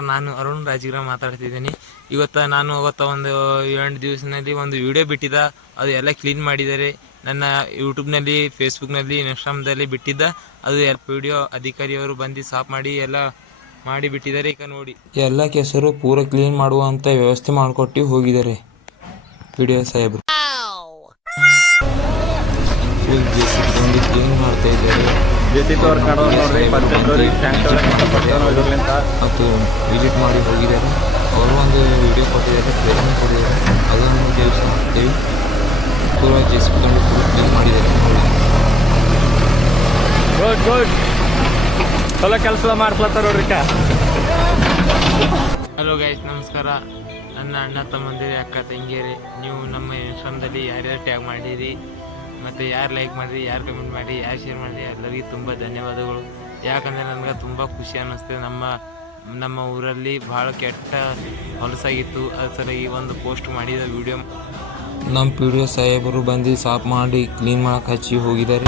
ನಾನು ಅರುಣ್ ರಾಜಗಿರ ಮಾತಾಡ್ತಿದ್ದೀನಿ. ನಾನು ಒಂದು 7 ದಿವಸದಲ್ಲಿ ಒಂದು ವಿಡಿಯೋ ಬಿಟ್ಟಿದ್ದ, ಅದು ಎಲ್ಲ ಕ್ಲೀನ್ ಮಾಡಿದ್ದಾರೆ. ನನ್ನ ಯೂಟ್ಯೂಬ್ನಲ್ಲಿ, ಫೇಸ್ಬುಕ್ನಲ್ಲಿ, ಇನ್ಸ್ಟಾಗ್ರಾಮ್ದಲ್ಲಿ ಬಿಟ್ಟಿದ್ದ ಅದು ವಿಡಿಯೋ ಅಧಿಕಾರಿಯವರು ಬಂದು ಸಾಫ್ ಮಾಡಿ ಎಲ್ಲ ಮಾಡಿ ಬಿಟ್ಟಿದ್ದಾರೆ. ಈಗ ನೋಡಿ, ಎಲ್ಲ ಕೆಸರು ಪೂರ ಕ್ಲೀನ್ ಮಾಡುವಂತ ವ್ಯವಸ್ಥೆ ಮಾಡಿಕೊಟ್ಟು ಹೋಗಿದ್ದಾರೆ ವಿಡಿಯೋ ಸಾಹೇಬರು. ಫುಲ್ ಕ್ಲೀನ್ ಮಾಡ್ತಾ ಇದ್ದಾರೆ ಮತ್ತು ವಿಸಿಟ್ ಮಾಡಿ ಹೋಗಿದ್ದಾರೆ. ಅವರು ಒಂದು ವಿಡಿಯೋ ಕೊಟ್ಟಿದ್ದಾರೆ, ಟ್ರೈನಿಂಗ್ ಕೊಟ್ಟಿದ್ದಾರೆ, ಅದನ್ನು ಕೆಲಸ ಮಾಡ್ತೇವೆ. ಪೂರ ಜೆಸಿಕೊಂಡು ಫುಲ್ ಕ್ಲೀನ್ ಮಾಡಿದ್ದಾರೆ. ಚಲೋ ಕೆಲಸ ಮಾಡ್ಸ್ಲತ್ತಾರ ನೋಡ್ರಿ. ಹಲೋ ಗೈಸ್, ನಮಸ್ಕಾರ. ನನ್ನ ಅಣ್ಣ ತಮ್ಮಂದಿರಿ, ಅಕ್ಕ ತಂಗಿಯರಿ, ನೀವು ನಮ್ಮ ಇನ್ಸ್ಟಾಗ್ರಾಮ್ದಲ್ಲಿ ಯಾರ್ಯಾರು ಟ್ಯಾಗ್ ಮಾಡಿರಿ ಮತ್ತು ಯಾರು ಲೈಕ್ ಮಾಡಿರಿ, ಯಾರು ಕಮೆಂಟ್ ಮಾಡಿ, ಯಾರು ಶೇರ್ ಮಾಡಿರಿ, ಎಲ್ಲರಿಗೂ ತುಂಬ ಧನ್ಯವಾದಗಳು. ಯಾಕಂದರೆ ನನಗೆ ತುಂಬ ಖುಷಿ ಅನ್ನಿಸ್ತದೆ. ನಮ್ಮ ಊರಲ್ಲಿ ಭಾಳ ಕೆಟ್ಟ ಹೊಲಸಾಗಿತ್ತು, ಅದ್ರ ಸಲುವಾಗಿ ಒಂದು ಪೋಸ್ಟ್ ಮಾಡಿದ ವಿಡಿಯೋ. ನಮ್ಮ ಪಿ ಡಿ ಒ ಸಾಹೇಬರು ಬಂದು ಸಾಫ್ ಮಾಡಿ ಕ್ಲೀನ್ ಮಾಡಕ್ಕೆ ಹಚ್ಚಿ ಹೋಗಿದ್ದಾರೆ.